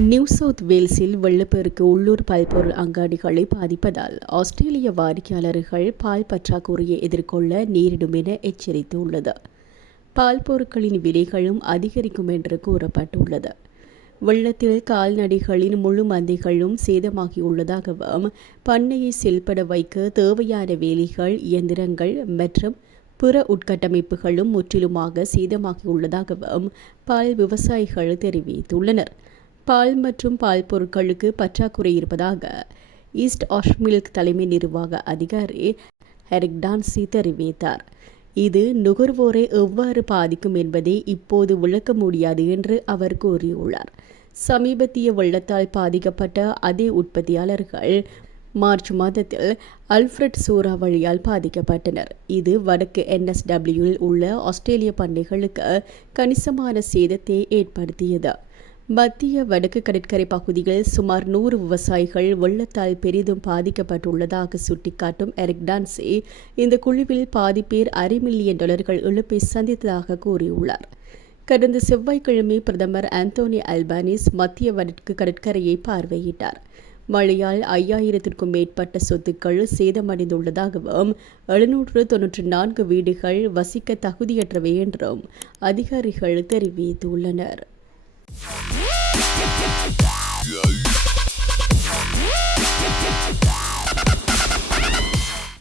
New south வேல்ஸில் வெள்ளப்பெருக்கு உள்ளூர் பல்பொருள் அங்காடிகளை பாதிப்பதால் ஆஸ்திரேலிய வாடிக்கையாளர்கள் பால் பற்றாக்குறையை எதிர்கொள்ள நேரிடும் என எச்சரித்துள்ளது. பால் பொருட்களின் விலைகளும் அதிகரிக்கும் என்று கூறப்பட்டுள்ளது. வெள்ளத்தில் கால்நடைகளின் முழு மந்தைகளும் சேதமாகியுள்ளதாகவும் பண்ணையை செயல்பட வைக்க தேவையான வேலிகள் இயந்திரங்கள் மற்றும் புற உட்கட்டமைப்புகளும் முற்றிலுமாக சேதமாகியுள்ளதாகவும் பால் விவசாயிகள் தெரிவித்துள்ளனர். பால் மற்றும் பால் பொருட்களுக்கு பற்றாக்குறை இருப்பதாக ஈஸ்ட் ஆஷ் மில்க் தலைமை நிர்வாக அதிகாரி ஹெரிக் டான்சி தெரிவித்தார். இது நுகர்வோரை எவ்வாறு பாதிக்கும் என்பதை இப்போது விளக்க முடியாது என்று அவர் கூறியுள்ளார். சமீபத்திய வெள்ளத்தால் பாதிக்கப்பட்ட அதே உற்பத்தியாளர்கள் மார்ச் மாதத்தில் அல்ஃபிரட் சூறாவளியால் பாதிக்கப்பட்டனர். இது வடக்கு என்எஸ்டபிள்யூவில் உள்ள ஆஸ்திரேலிய பண்ணைகளுக்கு கணிசமான சேதத்தை ஏற்படுத்தியது. மத்திய வடக்கு கடற்கரை பகுதியில் சுமார் நூறு விவசாயிகள் வெள்ளத்தால் பெரிதும் பாதிக்கப்பட்டுள்ளதாக சுட்டிக்காட்டும் எரிக் டான்சி இந்த குழுவில் பாதி பேர் அரை மில்லியன் டாலர்கள் இழப்பை சந்தித்ததாக கூறியுள்ளார். கடந்த செவ்வாய்க்கிழமை பிரதமர் ஆந்தோனி அல்பானிஸ் மத்திய வடக்கு கடற்கரையை பார்வையிட்டார். மழையால் ஐயாயிரத்திற்கும் மேற்பட்ட சொத்துக்கள் சேதமடைந்துள்ளதாகவும் எழுநூற்று தொன்னூற்றி நான்கு வீடுகள் வசிக்க தகுதியற்றவை என்றும் அதிகாரிகள் தெரிவித்துள்ளனர்.